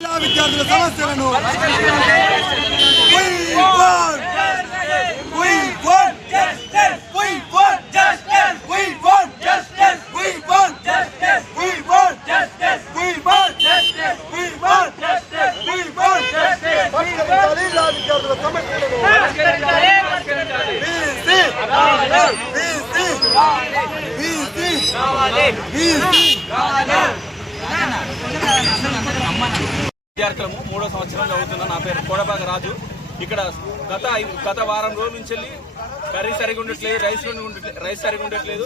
విద్యార్థుల సమస్యలను విద్యార్థులము 3వ సంవత్సరం చదువుతున్నా. నా పేరు కోడబాగ రాజు. ఇక్కడ గత వారం రోజుల నుంచి కర్రీ సరిగా ఉండట్లేదు, రైస్ సరిగా ఉండట్లేదు,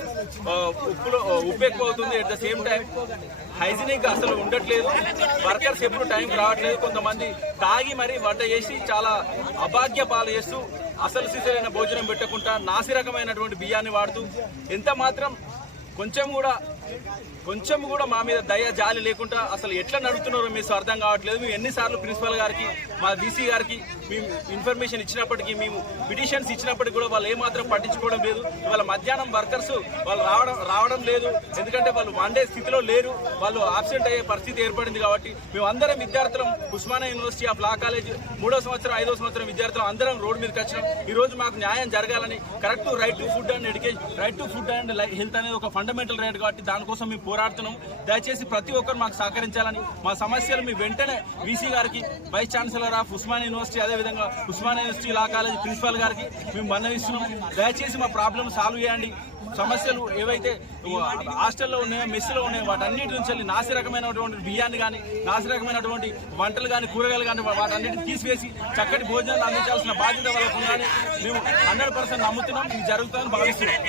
ఉప్పు ఎక్కువ అవుతుంది. At the same time hygienic అసలు ఉండట్లేదు. వర్కర్స్ ఎప్పుడు టైం రావట్లేదు. కొంతమంది తాగి మరీ వంట చేసి చాలా అభాగ్య పాలు చేస్తూ అసలు సిసలైన భోజనం పెట్టకుండా నాసి రకమైనటువంటి బియ్యాన్ని వాడుతూ ఎంత మాత్రం కొంచెం కూడా మా మీద దయ జాలి లేకుండా అసలు ఎట్లా నడుపుతున్నారో మీకు అర్థం కావట్లేదు. మేము ఎన్నిసార్లు ప్రిన్సిపల్ గారికి, మా డీసీ గారికి మేము ఇన్ఫర్మేషన్ ఇచ్చినప్పటికీ, మేము పిటిషన్స్ ఇచ్చినప్పటికీ కూడా వాళ్ళు ఏమాత్రం పట్టించుకోవడం లేదు. ఇవాళ మధ్యాహ్నం వర్కర్స్ వాళ్ళు రావడం లేదు. ఎందుకంటే వాళ్ళు వండే స్థితిలో లేరు. వాళ్ళు ఆబ్సెంట్ అయ్యే పరిస్థితి ఏర్పడింది. కాబట్టి మేము అందరం విద్యార్థులం Osmania university of law college 3వ సంవత్సరం 5వ సంవత్సరం విద్యార్థులం అందరం రోడ్డు మీదకి వచ్చినాం. ఈ రోజు మాకు న్యాయం జరగాలని, correct right to food and education, right to food and health అనేది ఒక ఫండమెంటల్ రైట్. కాబట్టి దానికోసం మేము పోరాడుతున్నాం. దయచేసి ప్రతి ఒక్కరు మాకు సహకరించాలని, మా సమస్యలు మీ వెంటనే వీసీ గారికి, vice chancellor of Osmania university, అదేవిధంగా Osmania university law college principal గారికి మేము మన్నవిస్తున్నాం. దయచేసి మా ప్రాబ్లం సాల్వ్ చేయండి. సమస్యలు ఏవైతే హాస్టల్లో ఉన్నాయో, మెస్సులో ఉన్నాయో వాటన్నిటి నుంచి నాసి రకమైనటువంటి బియ్యాన్ని కానీ, నాసి రకమైనటువంటి వంటలు కానీ, కూరగాయలు కానీ వాటన్నిటిని తీసివేసి చక్కటి భోజనాలు అందించాల్సిన బాధ్యత వాళ్ళకు ఉందని మేము 100% నమ్ముతున్నాం. ఇది జరుగుతుందని భావిస్తున్నాం.